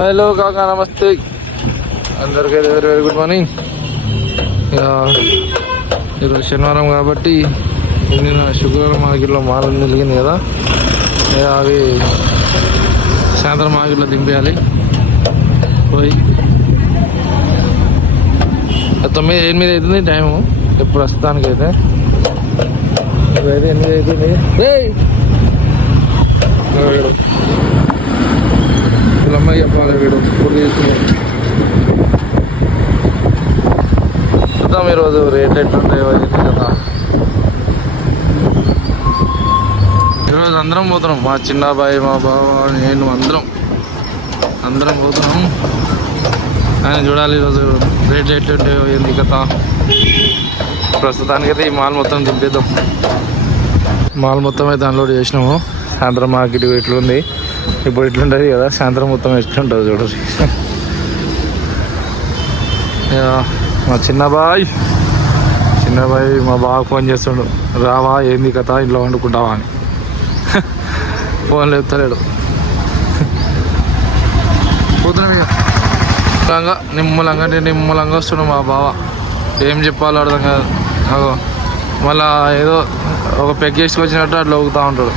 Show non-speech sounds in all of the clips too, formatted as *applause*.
Hello కాకా నమస్తే అందరికీ వెరీ వెరీ గుడ్ మార్నింగ్ ఇక ఈరోజు శనివారం కాబట్టి నిన్న శుక్రవారం మార్కెట్లో మాల నిలిగింది కదా. అవి సాయంత్రం మార్కెట్లో దింపేయాలి. పోయి. తొమ్మిది ఎనిమిది అవుతుంది టైము. ప్రస్తుతానికి అయితే ఇప్పుడైతే ఎనిమిది అవుతుంది. రేయ్! పాల అమ్మాయి వీడు. ఇప్పుడు తీసుకున్నాడు చూద్దాం ఈరోజు రేట్ ఎట్లుంటాయో ఏంటి కదా ఈరోజు అందరం పోతున్నాం. మా చిన్నబాయి మా బావ నేను అందరం. అందరం పోతున్నాం. ఆయన చూడాలి ఈరోజు రేట్ ఎట్లుంటాయో ఏంది కదా ప్రస్తుతానికైతే ఈ మాల్ మొత్తం దింపేద్దాం. మాల్ మొత్తం అయితే అన్లోడ్ చేసినాము. సాయంత్రం మార్కెట్ ఇట్లుంది. ఇప్పుడు ఇట్లుంటుంది కదా సాయంత్రం మొత్తం ఎట్లుంటుంది చూడండి మా చిన్నబాయ్ చిన్నబాయి మా బావ ఫోన్ చేస్తుండు. రావా ఏంది కథ ఇంట్లో వండుకుంటావా అని. ఫోన్ లేపుతలేడు. పోతున్నాడు నిమ్మలంగా నిమ్మలంగా అంటే నిమ్మలంగా వస్తున్నాడు మా బావ. ఏం చెప్పాలో అర్థం కాదు. అగో మళ్ళా ఏదో ఒక పెగ్ చేసుకొచ్చినట్టు అట్లా ఊగుతూ ఉంటాడు.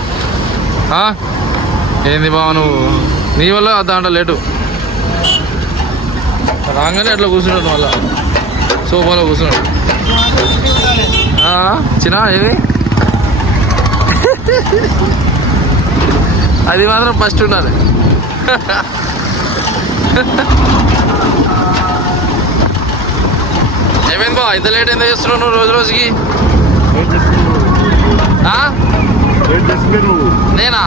ఏంది బావ నువ్వు? నీ వల్ల దాంట్లో లేటు. రాగానే అట్లా కూర్చున్నాడు మళ్ళా. సోఫాలో కూర్చున్నాడు చిన్న ఏది? అది మాత్రం ఫస్ట్ ఉండాలి. ఏమైంది బా ఇంత లేట్ ఎంత చేస్తున్నావు నువ్వు రోజు రోజుకి? నేనా?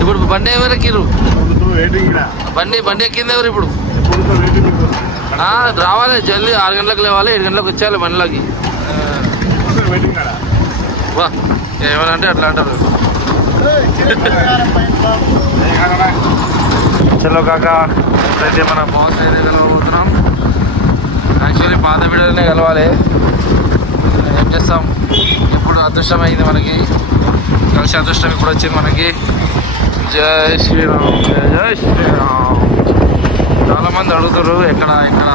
ఇప్పుడు బండి ఎవరు ఎక్కిరు బండి బండి ఎక్కింది ఎవరు ఇప్పుడు? రావాలి జల్దీ ఆరు గంటలకు లేవాలి ఏడు గంటలకు వచ్చేయాలి బండిలోకి. వా ఏమనంటే అట్లా అంటారు. చలో కాక అయితే మన బాస్ అయితే కలవబోతున్నాం యాక్చువల్లీ పాత బిడ్డలనే కలవాలి. ఏం చేస్తాం? ఇప్పుడు అదృష్టం అయింది మనకి. కలిసి అదృష్టం ఇప్పుడు వచ్చింది మనకి. జై శ్రీరామ్ జై శ్రీరామ్. చాలామంది అడుగుతారు ఎక్కడ ఎక్కడ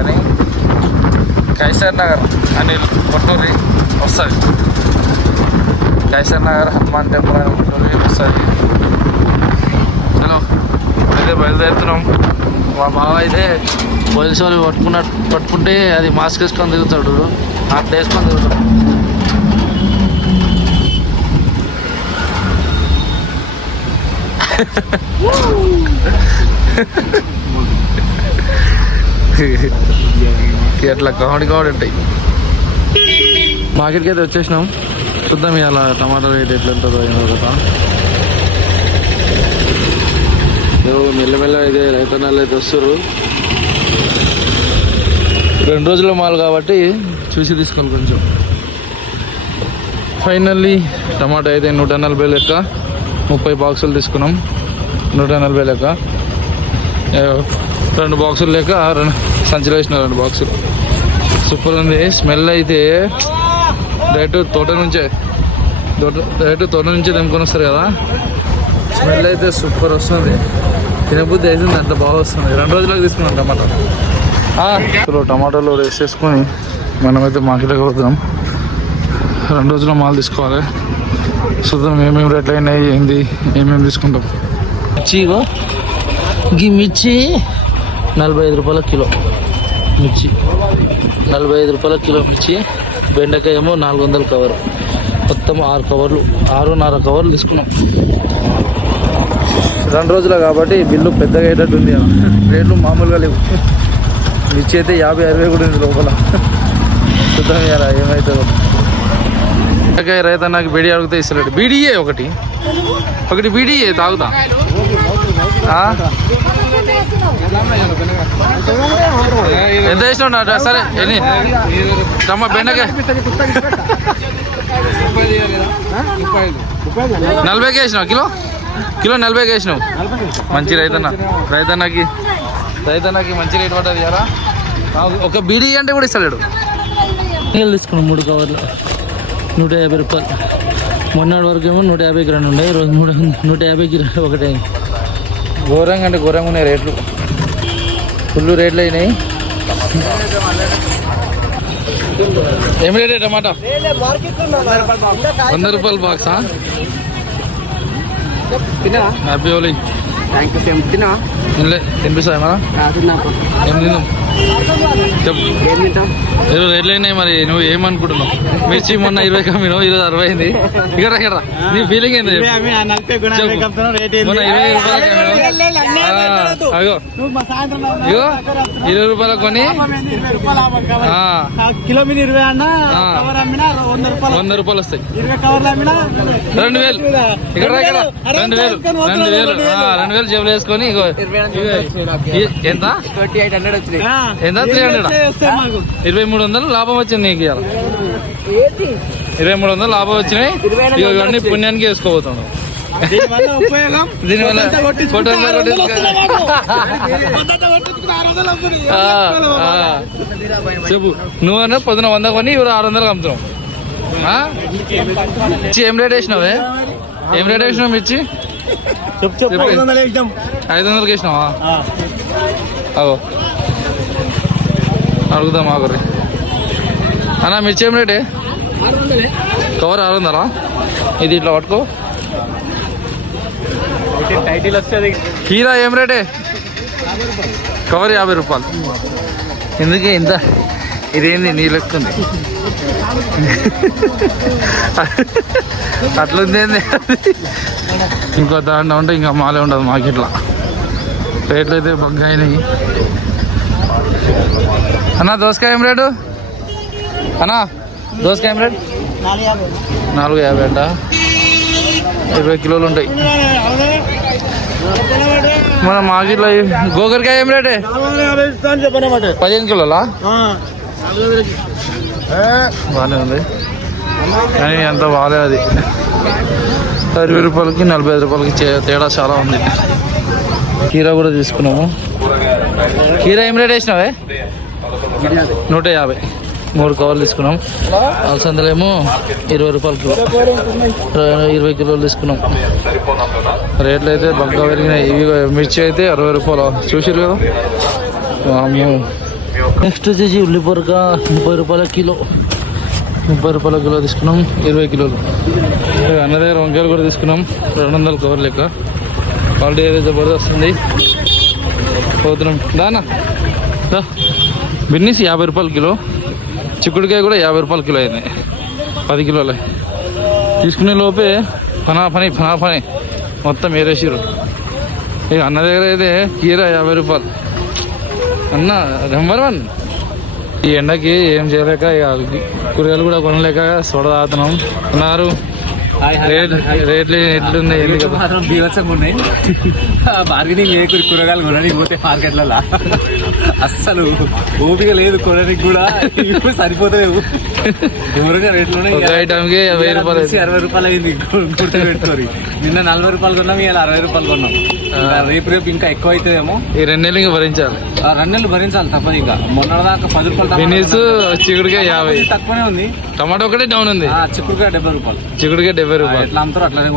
అని. కైసర్ నగర్ అని కొట్టూరి వస్తుంది. కైసర్ నగర్ హనుమాన్ టెంపుల్ అని కొట్టూరి వస్తుంది. హలో అయితే బయలుదేరుతున్నాం. మా బావ అయితే పోలీసు వాళ్ళు పట్టుకున్న పట్టుకుంటే అది మాస్క్ వేసుకొని తిరుగుతాడు. ప్లేస్ కొని తిరుగుతాడు. అట్లా కామెడీ కామెడీ ఉంటాయి. మార్కెట్కి అయితే వచ్చేసినాం. చూద్దాం ఇవాళ టమాటా రేట్ ఎట్లా ఉంటుందో ఏమో కదా. ఏవో మెల్లమెల్ల అయితే రైతన్నాళ్ళు అయితే వస్తారు రెండు రోజుల మాల్ కాబట్టి చూసి తీసుకోవాలి కొంచెం. ఫైనల్లీ టమాటా అయితే నూట నలభై లెక్క. ముప్పై బాక్సులు తీసుకున్నాం. నూట నలభై లెక్క. రెండు బాక్సులు లేక రెండు సంచిలో వేసిన రెండు బాక్సులు. సూపర్ ఉంది. స్మెల్ అయితే డైరెక్ట్ తోట నుంచే. తోట డైరెక్ట్ తోట నుంచే తెంపుకొని వస్తారు కదా. స్మెల్ అయితే సూపర్ వస్తుంది. తినబుద్ధి అవుతుంది అంత బాగా వస్తుంది. రెండు రోజులకు తీసుకున్నాం టమాటాలు టమాటాలు వేసేసుకొని మనమైతే మార్కెట్కి పోతున్నాం. రెండు రోజుల మాల్ తీసుకోవాలి. చూద్దాం ఏమేమి రేట్లు అయినాయి ఏంది ఏమేమి తీసుకుంటాం మిర్చి ఇగో. మిర్చి నలభై ఐదు రూపాయల కిలో. మిర్చి నలభై ఐదు రూపాయల కిలో మిర్చి. బెండకాయ ఏమో నాలుగు వందల కవర్ మొత్తం ఆరు కవర్లు ఆరున్నర కవర్లు తీసుకున్నాం. రెండు రోజులు కాబట్టి బిల్లు పెద్దగా అయ్యేటట్టు ఉంది రేట్లు మామూలుగా లేవు. మిర్చి అయితే యాభై అరవై కూడా ఉంది లోపల. చూద్దాం ఇవాళ ఏమవుతుందో రైతా నాకు బీడీ అడిగితే ఇస్తలేడు. బీడీయే ఒకటి. ఒకటి బీడీయే తాగుతా. ఎంత వేసినావు సరే ఎన్ని? తమ్మ బెండకాయ. నలభైకి వేసినావు కిలో? కిలో నలభైకి వేసినావు. మంచి రైతన్న. రైతన్నకి రైతన్నకి మంచి రేట్ పడ్డది కదా. ఒక బీడీ అంటే కూడా ఇస్తలేడు. నీళ్ళు తీసుకున్నాం మూడు కవర్లు. నూట యాభై రూపాయలు. మొన్నటి వరకు ఏమో నూట యాభైకి రెండు ఉండే రోజు నూట నూట యాభైకి ఒకటే. ఘోరంగా అంటే ఘోరంగా ఉన్నాయి రేట్లు. ఫుల్ రేట్లు అయినాయి. ఏం రేట్ టమాటా? వంద రూపాయలు బాక్సా? తిన్నా? హ్యాపీ ఓలీ థ్యాంక్ యూ తినలే. తినిపిస్తాయి మన తిన్నా. ఈరోజు రేట్లు అయినాయి మరి నువ్వు ఏమనుకుంటున్నావు? మిర్చి మొన్న ఇరవై కమ్మినావు ఈరోజు అరవై అయింది. ఇక్కడ ఇక్కడ నీ ఫీలింగ్ ఏంది. మొన్న ఇరవై ఇగో ఇరవై కొని ఆ, కిలో మీద ఇరవై అన్న వంద రూపాయలు. వంద రూపాయలు వస్తాయి. రెండు వేలు. ఇక్కడ రెండు వేలు. రెండు వేలు. ఆ, రెండు వేలు జేబులు వేసుకొని ఎంత? ట్వంటీ ఎయిట్ హండ్రెడ్ వచ్చినాయి ఎంత? త్రీ హండ్రెడ్ ఇరవై మూడు వందలు లాభం వచ్చింది నీకు ఇవాళ ఇరవై మూడు వందలు లాభం వచ్చినాయి. ఇవన్నీ పుణ్యానికి వేసుకోబోతున్నావు దీనివల్ల. *laughs* చెప్పు. నువ్వన్నా పొద్దున వంద కొని ఇవి ఆరు వందలు అమ్ముతున్నావు. ఏం రేట్ వేసినావే? ఏం రేట్ వేసినావు మిర్చి. ఐదు వందలకి వేసినావా. అవో అడుగుదాం ఆగురి అన్న మిర్చి ఏం రేటే. కవర్ ఆరు వందలా ఇది ఇట్లా పట్టుకో. టైటిల్ వస్తుంది. కీరా ఏం రేటే? కవర్ యాభై రూపాయలు. ఎందుకే ఇంత? ఇదేంది నీ లెక్క ఉంది. అట్లుంది ఏంది? ఇంకో దాంట్లో ఉంటే ఇంకా మాలే ఉండదు మాకు ఇట్లా. రేట్లు అయితే బగ్గా అయినాయి అన్నా దోసకాయ ఏం రేటు? అన్నా దోసకాయ ఏం రేటు? నాలుగు యాభై అంట. ఇరవై కిలోలు ఉంటాయి. మన మార్కెట్లో గోకరికాయ ఏం రేటే? పదిహేను కిలోలా? బాగానే ఉంది. కానీ అంత బాగాలే అది. అరవై రూపాయలకి నలభై ఐదు రూపాయలకి తేడా చాలా ఉంది. కీరా కూడా తీసుకున్నాము. కీరా ఏం రేట్ వేసినావే? నూట యాభై మూడు కవర్లు తీసుకున్నాం. అలసందలేమో ఇరవై రూపాయలు కిలో. ఇరవై- కిలోలు తీసుకున్నాం. రేట్లు అయితే బాగా పెరిగినాయి. ఇవి మిర్చి అయితే అరవై రూపాయలు. చూసారు కదా? నెక్స్ట్ వచ్చేసి ఉల్లిపొరక ముప్పై రూపాయల కిలో. ముప్పై రూపాయల కిలో తీసుకున్నాం. ఇరవై కిలోలు. అన్న దగ్గర వంకాయలు కూడా తీసుకున్నాం. రెండు వందల కవర్ లెక్క. క్వాలిటీ అయితే జబర్దస్త్ ఉంది పోతున్నాం. దానా దా. బిన్నీస్ యాభై రూపాయల కిలో. చిక్కుడుకాయ కూడా యాభై రూపాయల కిలో అయింది. పది కిలోలే. తీసుకునే లోపే ఫనా పని ఫనా పని మొత్తం ఏరేసిరు ఇక అన్న దగ్గర అయితే కీరా యాభై రూపాయలు. అన్న నెంబర్ వన్. ఈ ఎండకి ఏం చేయలేక ఇక కూరగాయలు కూడా కొనలేక సోడ తాగుతున్నాం. ఉన్నారు. రేట్ రేట్లు ఎట్లున్నాయి బీభత్సంగా ఉన్నాయి. *laughs* బార్గెనింగ్ కూరగాయలు కొనడానికి పోతే మార్కెట్లలో? అస్సలు ఓపిక లేదు కొనడానికి కూడా. ఇవి సరిపోతలేవు ఎవరైనా రేట్లోనే అరవై రూపాయలు అయింది. గుర్తు పెట్టుకోరి నిన్న నలభై రూపాయలు కొన్నాం ఇలా అరవై రూపాయలు కొన్నాం. రేపు రేపు ఇంకా ఎక్కువ అవుతుందేమో ఈ రెండు నెలలు ఇంకా భరించాలి. ఆ రెండు నెలలు భరించాలి తప్పదు ఇంకా. మొన్నటిదాకా పది రూపాయలు బినీస్. చిక్కుడుకాయ యాభై. తక్కువనే ఉంది. టమాటో ఒకటే డౌన్ ఉంది. ఆ చిక్కుడుకాయ డెబ్బై రూపాయలు. చిక్కుడుకాయ డెబ్బై రూపాయలు. ఎట్లా అమ్ముతారో అట్లానే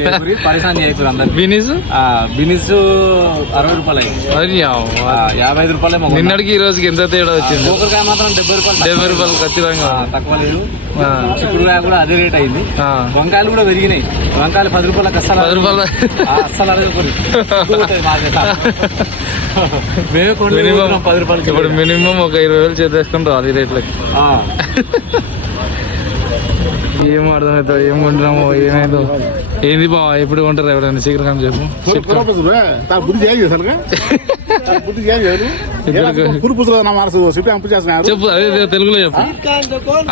చేయకూరి పరిశాన్ చేయకూరి అందరు. బినీస్ బినిస్ అరవై రూపాయలు. ఆ, యాభై ఐదు రూపాయలే నిన్నటికి ఈ రోజుకి ఎంత తేడా వచ్చింది? కూకరకాయ మాత్రం డెబ్బై రూపాయలు. డెబ్బై రూపాయలు ఖచ్చితంగా తక్కువ లేదు. చిక్కుడుకాయ కూడా అదే రేట్ అయింది. వంకాయలు కూడా పెరిగినాయి. వంకాయలు పది రూపాయలకు అస్సలు పది రూపాయలు ఆ, అస్సలు అరగకూరి మేమే కొన్ని మినిమం పది రూపాయలకి ఇప్పుడు మినిమం ఒక ఇరవై వేలు చేసేసుకుని రాదు ఈ రేట్లకి. ఆ, ఏం అర్థమవుతావు ఏం కొంటున్నామో ఏమైందో. ఏంది బా ఎప్పుడు కొంటారు ఎవరైనా? శీఘ్రం చెప్పు. చెప్పు చెప్పి అంపు చేస్తున్నారు. చెప్పు అదే అదే తెలుగులో చెప్పు.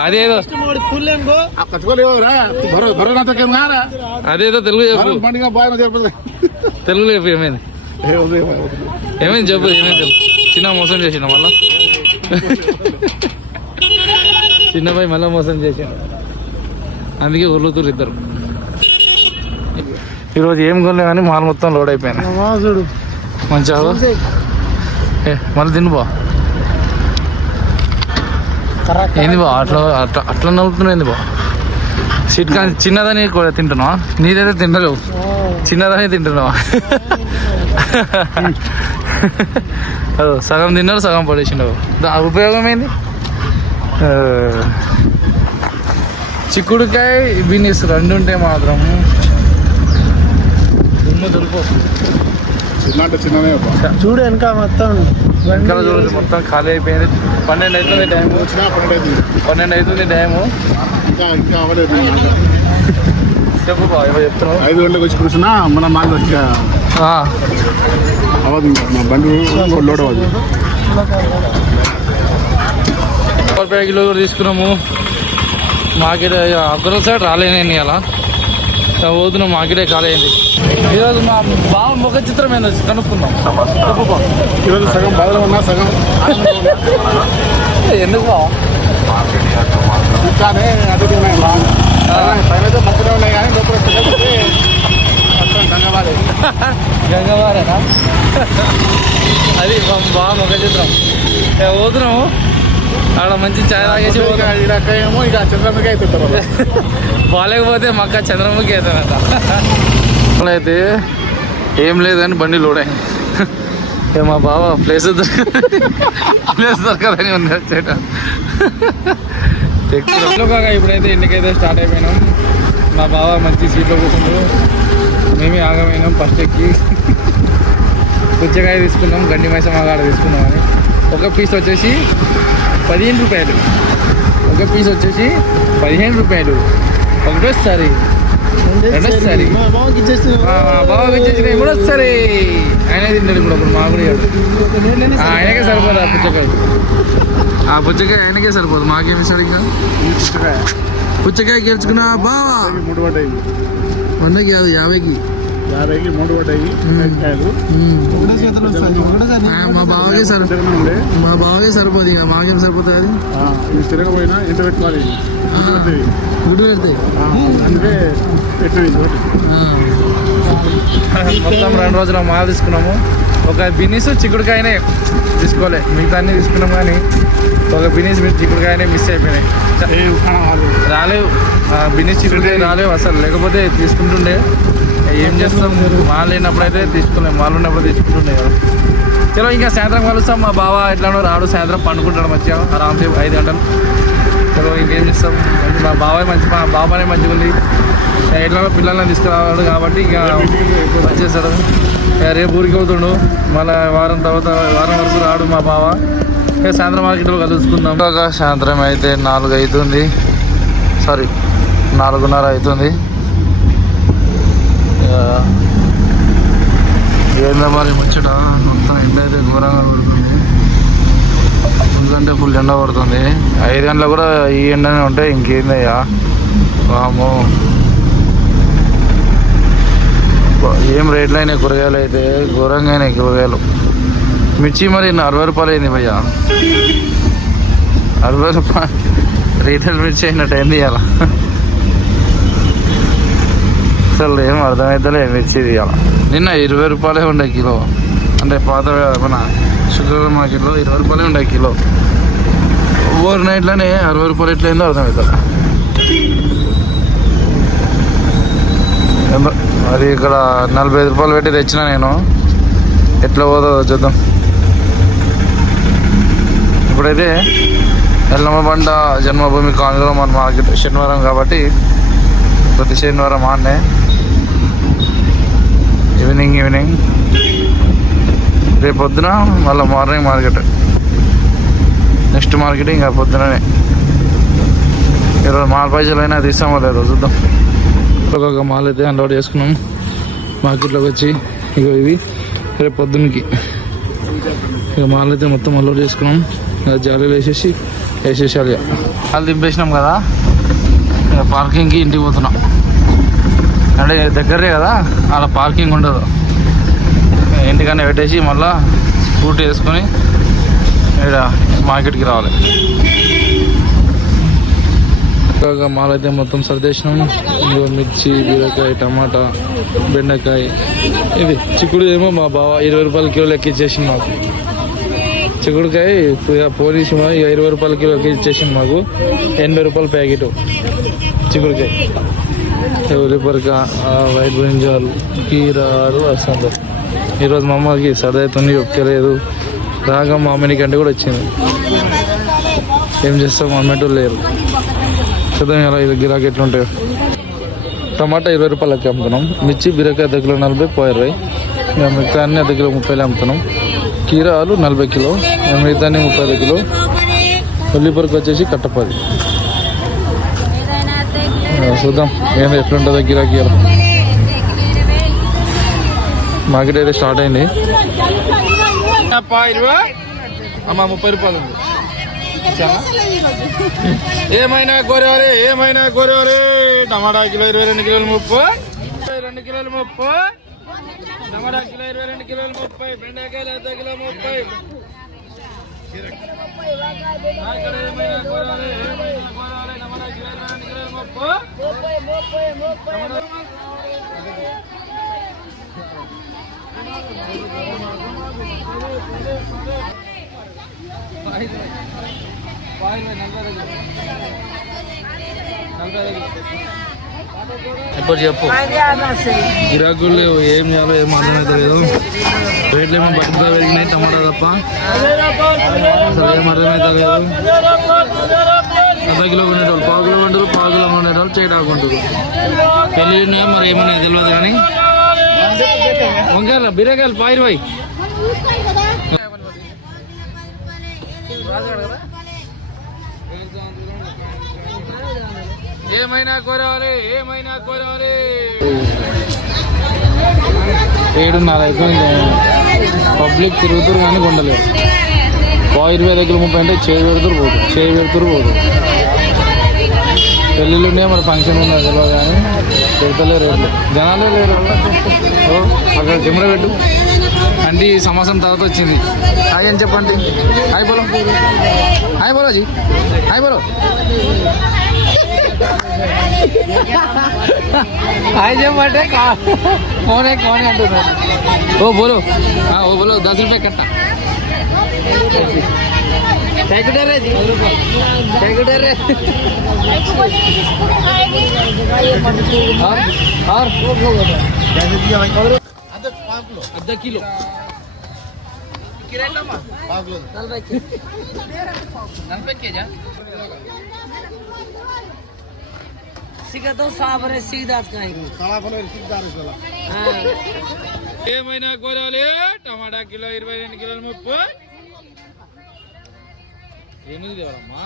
అదేదో. అదేదో తెలుగు చెప్పు. పండుగ బాగా జరుపుతుంది తెలుగులో చెప్పు ఏమైంది? ఏమైంది చెప్పు ఏమైంది చెప్పు. చిన్న మోసం చేసిన మళ్ళా? చిన్నపై మళ్ళా మోసం చేసిన అందుకే ఉర్లుతురు ఇద్దరు. ఈరోజు ఏం కొనలే కానీ మాల్ మొత్తం లోడ్ అయిపోయాను మంచిగా మళ్ళీ తిను బా. ఏంది బా అట్లా అట్లా అట్లా నవ్వుతున్నాయింది బా? సీట్ కానీ చిన్నదని కూడా తింటున్నావా? నీదైతే తింటలేవు చిన్నదని తింటున్నావా? అదో సగం తిన్నారు సగం పడేసిండు. దా ఉపయోగం ఏంది? చిక్కుడుకాయ బీనీస్ రెండు ఉంటే మాత్రం దుమ్ము దులుపు. చిన్న అంటే చిన్ననే అబ్బా. చూడు వెనక మొత్తం. వెనకాల చూడదు మొత్తం ఖాళీ అయిపోయింది. పన్నెండు అవుతుంది టైము. పన్నెండు అవుతుంది టైము. చెప్పు చెప్తున్నావు? ఐదు గంటలకు వచ్చి కూర్చున్నా మన మాకు వచ్చి అవ్వదు మా బండి లోడ్ అవ్వదు. ప్యాకెట్లు కూడా తీసుకున్నాము. మార్కెట్ అక్కడ సైడ్ రాలేను నేను ఇలా పోతున్నాం మార్కెటే ఖాళీ అయింది. ఈరోజు మా బావ ముఖ చిత్రం ఏందో కనుక్కుందాం. చెప్పు. ఈరోజు సగం బాధలో ఉన్నా సగం ఎందుకు బావ? అటు ఇటు ఉన్నాయి. పైన మంచిగా ఉన్నాయి కానీ లోపల దంగవాలి గంగవారేనా? అది బావ ముఖ చిత్రం పోతున్నాము. ఆడ మంచి ఛాయ్ తాగేసి ఏమో ఇక చంద్రముఖి అవుతుంటారు. *laughs* బాగాలేకపోతే మక్క చంద్రముఖి అవుతానంట అయితే ఏం లేదని బండి లోడే. మా బావ ప్లేస్ ప్లేస్ దొరకదని ఉంది వచ్చేట కాగా ఇప్పుడైతే ఇంటికైతే స్టార్ట్ అయిపోయినాం. మా బావ మంచి సీట్లో కూర్చుంటూ మేమే ఆగమైనాం ఫస్ట్ ఎక్కి. పుచ్చకాయ తీసుకున్నాం గండి మైసమ్మ కాడ తీసుకున్నామని ఒక పీస్ వచ్చేసి పదిహేను రూపాయలు. ఒక పీస్ వచ్చేసి పదిహేను రూపాయలు. ఒకటోసారి రెండోసారి మా బావకి ఇచ్చేసి ఆ, బాగా వచ్చేసి మూడోసారి ఆయన తింటాడు ఇప్పుడు అప్పుడు మా కూడా ఆయనకే సరిపోదు ఆ పుచ్చకాయ. ఆ పుచ్చకాయ ఆయనకే సరిపోదు మాకేమి ఇస్తాడు ఇంకా? పుచ్చకాయ. పుచ్చకాయ గెలుచుకున్నా బావా. వందకి కాదు యాభైకి. యాభైకి మూడు పడ్డాయి. కాయలు మా బావకే సరి పెద్దగానే ఉండే. మా బావకే సరిపోదు ఇక. మాకేం సరిపోతుంది ఇవి తిరగపోయినా ఇంత పెట్టుకోవాలి. గుడ్డు పెడితే ఆ, అందుకే ఒకటి. మొత్తం రెండు రోజుల మాల తీసుకున్నాము. ఒక బిన్నీస్ చిక్కుడుకాయనే తీసుకోలే. మిగతా అన్ని తీసుకున్నాం కానీ ఒక బిన్నీస్ చిక్కుడుకాయనే మిస్ అయిపోయినాయి? రాలేవు. ఆ బిన్నీస్ చిక్కుడుకాయ రాలేవు అసలు. లేకపోతే తీసుకుంటుండే. ఏం చేస్తాం? మాల్ లేనప్పుడు అయితే తీసుకోలేము మాల్ ఉన్నప్పుడు తీసుకుంటుండే కదా. చలో ఇంకా సాయంత్రం కలుస్తాం. మా బావ ఎట్లానో రాడు. సాయంత్రం పండుకుంటాడు మంచిగా. ఆరామ్సే ఐదు గంటలు. చలో ఇంకేం చేస్తాం? మా బాబాయ్ మంచి మా బాబానే మంచిగా ఉంది. ఎట్లానో పిల్లల్ని తీసుకురావాడు కాబట్టి ఇక వచ్చేసాడు. రేపు ఊరికి అవుతుండు మళ్ళీ వారం తర్వాత వారం వరకు రాడు మా బావ. సాయంత్రం మార్కెట్లో కలుసుకుందాం. కాక సాయంత్రం అయితే నాలుగు అవుతుంది సారీ నాలుగున్నర అవుతుంది. ఏందో మరి ముచ్చట మొత్తం ఎండ అయితే ఘోరంగా పడుతుంది ఎందుకంటే ఫుల్ ఎండ పడుతుంది ఐదు గంటలు కూడా ఈ ఎండనే ఉంటే ఇంకేందయ్యా వాము ఏం రేట్లు అయినాయి కూరగాయలు అయితే? ఘోరంగా అయినాయి కూరగాయలు. మిర్చి మరి అరవై రూపాయలు అయింది భయ్యా. అరవై రూపాయలు. రీటైల్ మిర్చి అయినట్టు అయింది ఇవాళ అసలు ఏం అర్థమవుతలే మిర్చి ఇవాళ నిన్న ఇరవై రూపాయలే ఉండే కిలో. అంటే పాత మన శుక్రవారం మార్కెట్లో ఇరవై రూపాయలే ఉండే కిలో. ఓవర్ నైట్లోనే అరవై రూపాయలు ఎట్లయిందో అర్థమవుతుంది అది మరి ఇక్కడ నలభై ఐదు రూపాయలు పెట్టి తెచ్చిన నేను. ఎట్లా పోతుందో చూద్దాం. ఇప్పుడైతే ఎల్లమ్మబండ జన్మభూమి కాలనీలో మన మార్కెట్ శనివారం కాబట్టి ప్రతి శనివారం ఆడనే. ఈవినింగ్ ఈవినింగ్ రేపు పొద్దున మళ్ళీ మార్నింగ్ మార్కెట్. నెక్స్ట్ మార్కెట్ ఇంకా పొద్దుననే. ఈరోజు మాల్ పైసలు అయినా తీసామో లేదో చూద్దాం. ఒక మాల్ అయితే అన్లోడ్ చేసుకున్నాం. మార్కెట్లోకి వచ్చి ఇక ఇవి. రేపు పొద్దునకి ఇక మాల్ అయితే మొత్తం అన్లోడ్ చేసుకున్నాం. జాలీలు వేసేసి వేసేసాలి వాళ్ళు దింపేసినాం కదా. ఇక పార్కింగ్కి ఇంటికి పోతున్నాం. అంటే దగ్గరే కదా అలా పార్కింగ్ ఉండదు. ఇంటికన్నా పెట్టేసి మళ్ళా స్కూటీ వేసుకొని ఇక్కడ మార్కెట్కి రావాలి. ఇంకా మాల్ అయితే మొత్తం సర్దేసినాం. ఇంకో మిర్చి బీరకాయ టమాటా బెండకాయ. ఇది చిక్కుడు ఏమో మా బావ ఇరవై రూపాయల కిలో లెక్క ఇచ్చేసింది మాకు. చిక్కుడుకాయ ఇక పోలీసు మా ఇక ఇరవై రూపాయల కిలో ఇచ్చేసింది మాకు. ఎనభై రూపాయల ప్యాకెట్. చిక్కుడుకాయ ఉల్లిపరక వైట్ బ్రింజాలు కీరారు వస్తుంది ఈరోజు మా అమ్మకి సర్ది అవుతుంది ఒక్కలేదు రాగా మామిడి కంటే కూడా వచ్చింది. ఏం చేస్తాం మామిడి లేరు. చూద్దాం ఎలా గిరాకీ గిరాకీ ఎట్లుంటాయో. టమాటా ఇరవై రూపాయలకి అమ్ముతున్నాం. మిర్చి బీరకాయ అర్ధ కిలో నలభై పోయి ఇరవై మిగతా అన్ని అర్ధ కిలో ముప్పైలో అమ్ముతున్నాం. కీరాలు నలభై కిలో ఇంకా మిగతా అన్ని ముప్పై ఐదు కిలో. ఉల్లిపరకు వచ్చేసి కట్టపది చూద్దాం ఏంది ఎట్లుంటుందో గిరాకీ. మార్కెట్ అయితే స్టార్ట్ అయింది. అమ్మా ముప్పై రూపాయలు ఏమైనా కోరేవారే ఏమైనా కోరేవారే టమాటా కిలో ఇరవై రెండు కిలోలు ముప్పై. ఇరవై రెండు కిలోలు ముప్పై. టమాటా కిలో ఇరవై రెండు కిలోలు ముప్పై బెండకాయలు అర్ధ కిలో ముప్పై ఇక్కడ ఏమైనా ఎప్పుడు చెప్పు. గిరాకులు లేవు ఏం చేయాలో ఏం అర్థమైతే లేదు. రేట్లు ఏమో బట్టతో పెరిగినాయి టమాటా తప్ప. అసలు ఏం అర్థమైతే లేదు. అర్ధ కిలో కొనేటోళ్ళు పావు కిలో కొంటారు పావు కిలో కొనేటోళ్ళు చేయడానికి కొంటారు పెళ్ళి ఉన్నాయో మరి ఏమన్నా తెలియదు కానీ. వంకాయలు బీరకాయలు పావు ఇరవై ఏమైనా కోరాలి ఏమైనా కోరాలి. ఏడున్నర అయిపోయింది. పబ్లిక్ తిరుగుతురు కానీ కొండలేరు పావు ఇరవై దగ్గర ముప్పై అంటే చేయి పెడుతురు పోదు చేయి పెడుతురు పోదు. పెళ్ళిళ్ళు ఉన్నాయి మరి ఫంక్షన్ ఉన్నది తెలియదు కానీ పెడతలేరు రేట్లు. జనాలే లేరు. ఓ అక్కడ కెమెరా పెట్టు. అంటే ఈ సంవత్సరం తర్వాత వచ్చింది. హాయ్ అని చెప్పండి. హాయ్ బోలో. హాయ్ బోలోజీ హాయ్ బోలో. आई जब बटे कौन है कौन है सर वो बोलो। हाँ वो बोलो दस रुपये कट्टा। Thank you dear thank you dear और और? आधा किलो। किराया पाव किलो। नलबे के। नलबे के जा। సిగతో సాబరే సీదాస్ ఏమైనా కూరలే టమాటా కిలో ఇరవై రెండు కిలోలు ముప్పు. ఏముంది దేవరమ్మా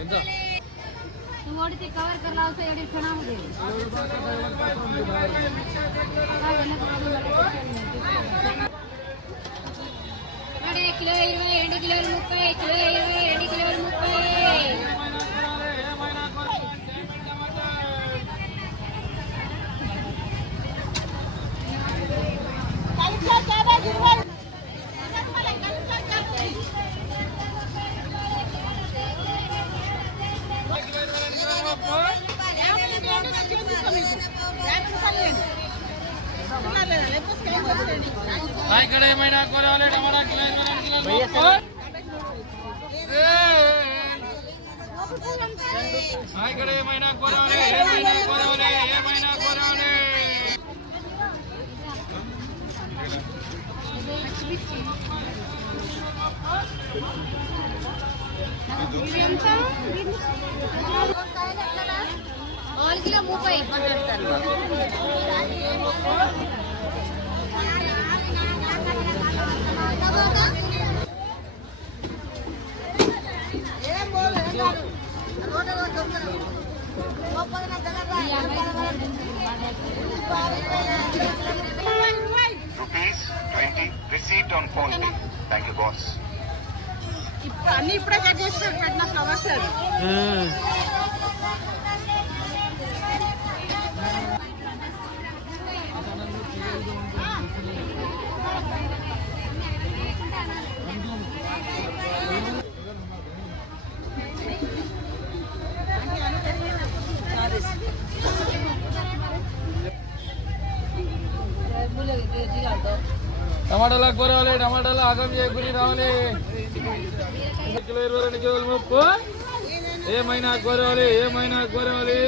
ఎంత? కిలో ఇరవై రెండు కిలోలు ముప్పై కిలో ఇరవై. ఇక్కడ ఏమైనా కూరలు టమాటా కిలో ఇరవై రెండు కిలోలు ముప్పై ఆ, ఇక్కడ ఏమైనా కూరలు ఏమైనా కూరలు ఏమైనా కూరలు కిలో ముప్పై rupees 20 receipt on phone pay. Thank you, boss. అన్ని ఇప్పుడే కట్ చేసి పెట్టిన ఫ్లవర్స్ టమాటాలు టమాటాల కూరవాలి టమాటాలు ఆగం చేయకుని రావాలి. కిలో ఇరవై రెండు కిలోలు ముప్పు. ఏమైనా కూరవాలి ఏమైనా కూరవాలి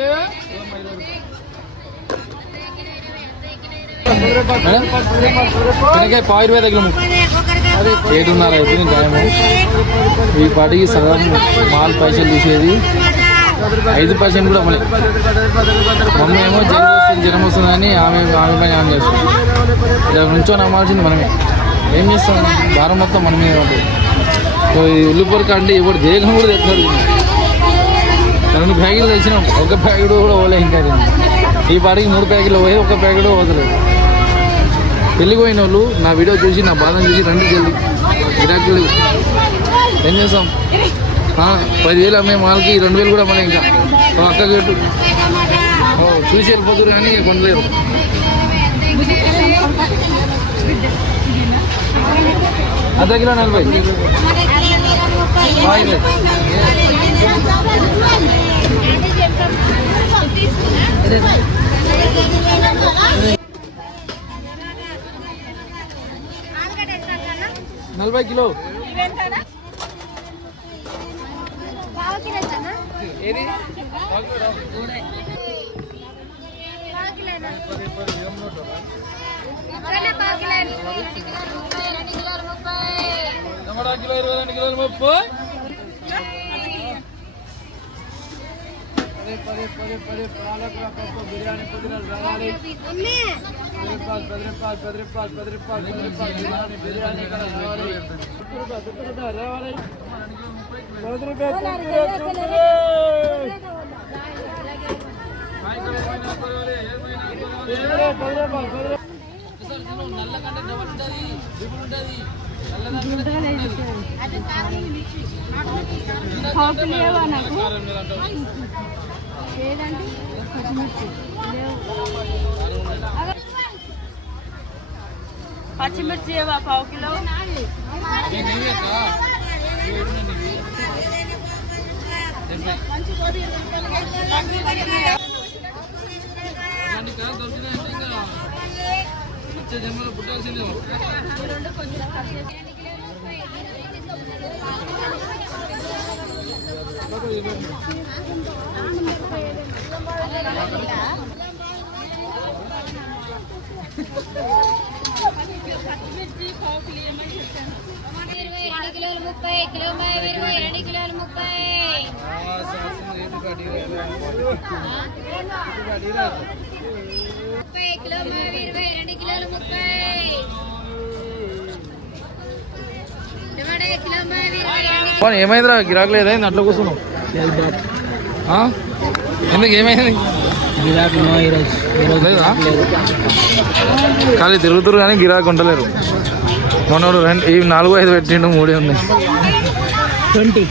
బెండకాయ పావు ఇరవై దగ్గర ఏడున్నర అయిపోయింది టైము ఈ పాటికి సగం మాల్ పైసలు తీసేది. ఐదు పర్సెంట్ కూడా అమ్మలేదు మమ్మీ ఏమో జ్వరం వస్తుంది జ్వరం వస్తుందని ఆమె ఆమె పని ఆమె చేస్తుంది. ఇలా నుంచో నమ్మాల్సింది మనమే. ఏం చేస్తాం? భారం మొత్తం మన మీద ఉంటుంది. సో ఈ ఉల్లిపొరక అంటే ఇప్పుడు దేహం కూడా తెచ్చారు రెండు ప్యాకెట్లు తెచ్చినాం. ఒక ప్యాకెట్ కూడా పోలే ఇంకా ఈ పాటికి మూడు ప్యాకెట్లు పోయి ఒక ప్యాకెట్ పోతలేదు. పెళ్ళికి పోయిన వాళ్ళు నా వీడియో చూసి నా బాధను చూసి రెండు జల్ది. గిరాకీలు ఏం చేస్తాం? పదివేలు అమ్మే మాల్కి రెండు వేలు కూడా మళ్ళీ ఇంకా. అక్క కట్టు చూసి వెళ్ళిపోతురు కానీ కొనలేరు. అర్ధ కిలో నలభై. నలభై కిలో. ఏది? కిలో టమాటా కిలో ఇరవై రెండు కిలోలు ముప్పై పదే పదే పదే పదే పాలకూర పప్పు బిర్యానీ పుదీనాలు రావాలి పది రూపాయలు పది రూపాయలు పది రూపాయలు పది రూపాయలు పది రూపాయలు బిర్యానీ బిర్యానీ ఇక్కడ రావాలి దుక్కు రూపాయలు దుక్కు రూపాయలు రావాలి పది రూపాయలు దుక్కు రూపాయలు. సాయంకాలం ఏమైనా పర్వాలేదు, ఏమైనా పర్వాలేదు. పది రూపాయలు, తిను, నల్ల కంటే డబల్ ఉంటుంది దిగులు ఉంటుంది నల్ల. పచ్చిమిర్చి ఏవా పావు కిలో ఏ వచ్చే జన్మలో పుట్టాల్సిందే ఇరవై రెండు కిలోలు ముప్పై కిలో ఇరవై రెండు కిలోలు ముప్పై ముప్పై కిలో కిలోలు ముప్పై. పోనీ ఏమైందిరా? గిరాకు లేదా అట్లా కూర్చున్నావు? ఎందుకు ఏమైంది? లేదా? ఖాళీ తిరుగుతురు కానీ గిరాకు ఉండలేరు. మొన్నోడు రెండు ఈ నాలుగు ఐదు పెట్టిండు మూడే ఉన్నాయి. ట్వంటీ.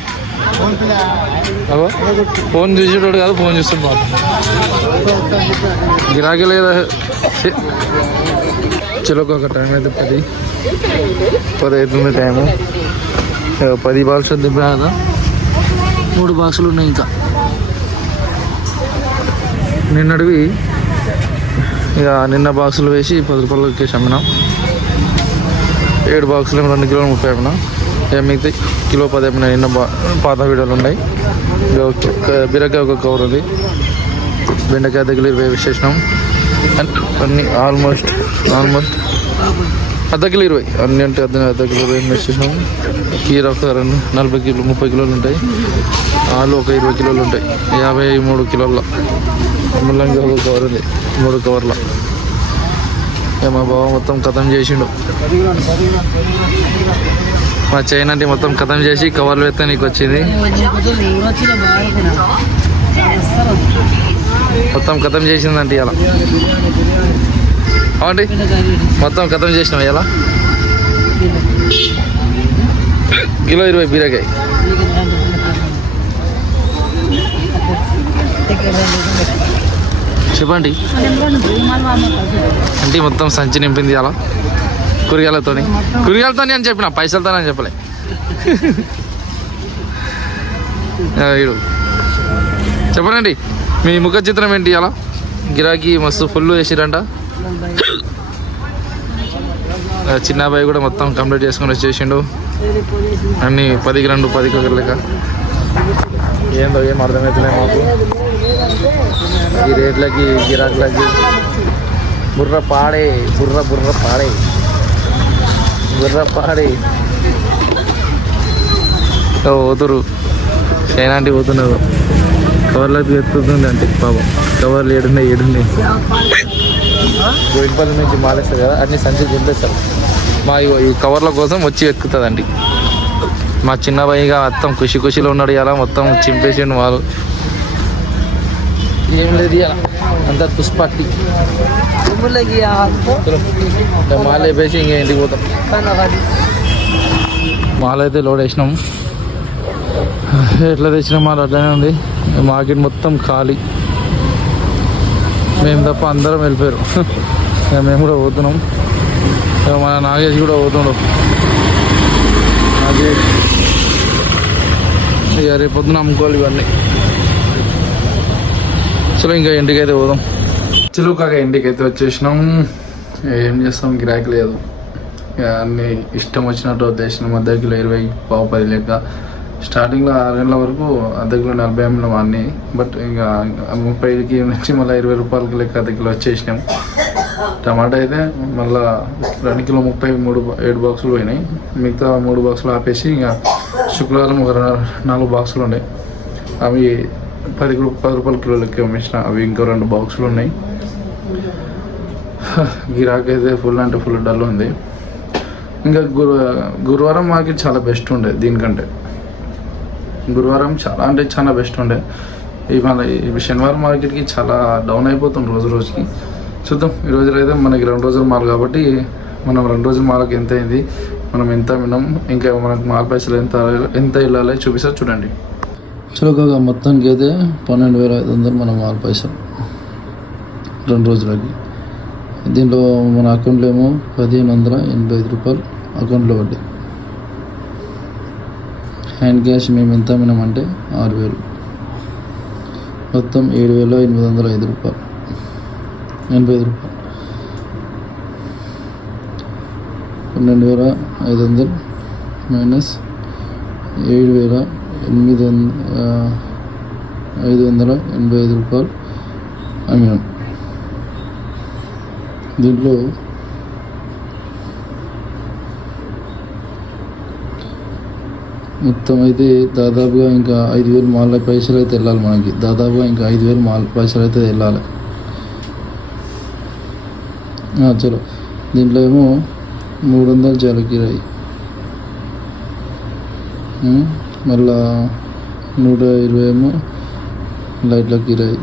ఫోన్ చూసేటోడు కాదు ఫోన్ చూస్తుంది బాబు గిరాకీ లేదా. చిలక ఒక టైం అయితే పది పది అవుతుంది టైము ఇక పది బాక్సులు దింపా కదా మూడు బాక్సులు ఉన్నాయి ఇంకా నిన్నటివి ఇక నిన్న బాక్సులు వేసి పది రూపాయలు ఎక్కేసి అమ్మినాం ఏడు బాక్సులు రెండు కిలోలు ముప్పై అమ్మినా ఇక మిగతా కిలో పది అమ్మినా నిన్న బా పాత వీడియోలు ఉన్నాయి బీరకాయ ఒక కవర్ ఉంది బెండకాయ దగ్గర విశేషం అన్ని ఆల్మోస్ట్ ఆల్మోస్ట్ అర్ధ కిలో ఇరవై. అన్ని అంటే అర్ధ అర్ధ కిలో ఇరవై వేసేసాం కీర ఒక రెండు నలభై కిలో ముప్పై కిలోలు ఉంటాయి. ఆలు ఒక ఇరవై కిలోలు ఉంటాయి. యాభై మూడు కిలోల. ముల్లంగి ఒక కవర్ ఉంది. మూడు కవర్ల. మా బావ మొత్తం కథం చేసిండు. మా చైన్ అంటే మొత్తం కథం చేసి కవర్లు ఎత్తే నీకు వచ్చింది. మొత్తం కథం చేసిందంటే ఇలా అవండి మొత్తం కథం చేసినాం ఎలా కిలో ఇరవై బీరకాయ. చెప్పండి. అంటే మొత్తం సంచి నింపింది అలా కూరగాయలతోని. కూరగాయలతోని అని చెప్పిన పైసలతో అని చెప్పలే. చెప్పనండి మీ ముఖ చిత్రం ఏంటి అలా? గిరాకీ మస్తు ఫుల్ వేసిరంట చిన్న అబ్బాయి కూడా మొత్తం కంప్లీట్ చేసుకుని వచ్చేసిండు. అన్ని పదికి రెండు పదికి ఒక లెక్క. ఏందో ఏం అర్థమవుతున్నాయి మాకు. ఈ రేట్లకి గిరాకులకి బుర్ర పాడే బుర్ర బుర్ర పాడే. బుర్ర పాడే. ఓ పోతురు చైనాంటి పోతున్నారు. కవర్లకు ఎత్తుతుంది అంటే పాపం. కవర్లు ఏడున్నాయి ఏడున్నాయి గోయిపల్లి నుంచి మాలేస్తారు కదా అన్ని సంచి చింపేస్తారు మా ఈ కవర్ల కోసం వచ్చి ఎక్కుతుందండి మా చిన్న భయ్యగా మొత్తం ఖుషి ఖుషిలో ఉన్నాడు ఇలా మొత్తం చింపేసిండు వాళ్ళు ఏం లేదు ఇలా అంతా తుస్పట్టి మాలేపేసి మాల వేసి ఇంకా ఇంటికి పోతాం. మాల అయితే లోడ్ వేసినాం. ఎట్లా తెచ్చిన మాల అట్లనే ఉంది. మార్కెట్ మొత్తం ఖాళీ. మేము తప్ప అందరం వెళ్ళిపోయారు. ఇక మేము కూడా పోతున్నాం. ఇక మన నాగేష్ కూడా పోతుండు నాగేష్ ఇక రేపు పొద్దున అమ్ముకోవాలి ఇవన్నీ. చలో ఇంకా ఇంటికి అయితే పోదాం. చలో కాక ఇంటికి అయితే వచ్చేసినాం. ఏం చేస్తాం? గిరాకీ లేదు. ఇక అన్ని ఇష్టం వచ్చినట్టు వచ్చేసినాం. మధ్య కిలో ఇరవై పావు పది లెక్క. స్టార్టింగ్లో ఆరు గంటల వరకు అర్ధ కిలో నలభై అమ్మినాం అన్ని బట్ ఇంకా ముప్పైకి నుంచి మళ్ళీ ఇరవై రూపాయలకి లెక్క అర్ధ కిలో వచ్చేసినాం. టమాటా అయితే మళ్ళా రెండు కిలో ముప్పై మూడు ఏడు బాక్సులు పోయినాయి. మిగతా మూడు బాక్సులు ఆపేసి ఇంకా శుక్రవారం ఒక నాలుగు బాక్సులు ఉన్నాయి. అవి పది పది రూపాయల కిలో లెక్క అమ్మేసిన. అవి ఇంకో రెండు బాక్సులు ఉన్నాయి. *sighs* గిరాకీ అయితే ఫుల్ అంటే ఫుల్ డల్ ఉంది. ఇంకా గురు గురువారం మాకు చాలా బెస్ట్ ఉండే దీనికంటే. గురువారం చాలా అంటే చాలా బెస్ట్ ఉండే. ఇవాళ ఈ శనివారం మార్కెట్కి చాలా డౌన్ అయిపోతుంది రోజు రోజుకి. చూద్దాం ఈ రోజులు అయితే మనకి రెండు రోజులు మాల్ కాబట్టి మనం రెండు రోజుల మాలకి ఎంత అయింది మనం ఎంత విన్నాం ఇంకా మనకు మాల్ పైసలు ఎంత ఎంత వెళ్ళాలి చూపిస్తారు చూడండి. చులకగా మొత్తానికి అయితే పన్నెండు వేల ఐదు వందలు మన మాల్ పైసలు రెండు రోజులకి. దీంట్లో మన అకౌంట్లో ఏమో పదిహేను వందల ఎనభై ఐదు రూపాయలు అకౌంట్లో పడ్డాయి. హ్యాండ్ క్యాష్ మేము ఎంత అమ్మినామంటే ఆరు వేలు. మొత్తం ఏడు వేల ఎనిమిది వందల ఐదు రూపాయలు. ఎనభై ఐదు రూపాయలు. పన్నెండు వేల ఐదు వందలు మైనస్ ఏడు వేల ఎనిమిది వంద ఐదు వందల ఎనభై ఐదు రూపాయలు అమ్మినాం. దీంట్లో మొత్తం అయితే దాదాపుగా ఇంకా ఐదు వేలు మాల పైసలు అయితే వెళ్ళాలి మనకి. దాదాపుగా ఇంకా ఐదు వేలు మాల పైసలు అయితే వెళ్ళాలి. చలో. దీంట్లో ఏమో మూడు వందలు చాలా కిరాయి. మళ్ళా నూట ఇరవై ఏమో లైట్ల కిరాయి.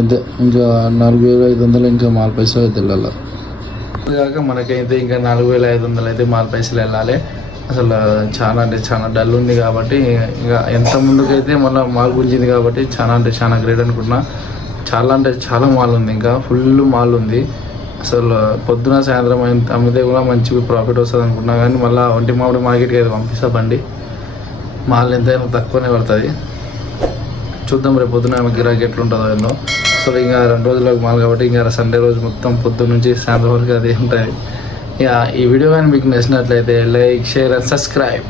అంతే. ఇంకా నాలుగు వేల ఐదు వందలు ఇంకా మాల పైసలు అయితే వెళ్ళాలి. కాక మనకైతే ఇంకా నాలుగు వేల ఐదు వందలు అయితే మాల పైసలు వెళ్ళాలి. అసలు చాలా అంటే చాలా డల్ ఉంది కాబట్టి ఇంకా ఎంత ముందుకైతే మళ్ళీ మాల్ గుంజింది కాబట్టి చాలా అంటే చాలా గ్రేట్ అనుకుంటున్నా. చాలా అంటే చాలా మాల్ ఉంది ఇంకా ఫుల్ మాల్ ఉంది. అసలు పొద్దున సాయంత్రం అమ్మితే కూడా మంచి ప్రాఫిట్ వస్తుంది అనుకుంటున్నా కానీ మళ్ళీ ఒంటి మామిడి మార్కెట్కి అయితే పంపిస్తా బండి. మాల్ ఎంతైనా తక్కువనే పడుతుంది. చూద్దాం రేపు పొద్దున ఆమె గిరాకీ ఎట్లుంటుందో ఏందో. సో ఇంకా రెండు రోజులకు మాల్ కాబట్టి ఇంకా సండే రోజు మొత్తం పొద్దున్న నుంచి సాయంత్రం వరకు అదే ఉంటుంది. ఈ వీడియో కానీ మీకు నచ్చినట్లయితే లైక్ షేర్ అండ్ సబ్స్క్రైబ్.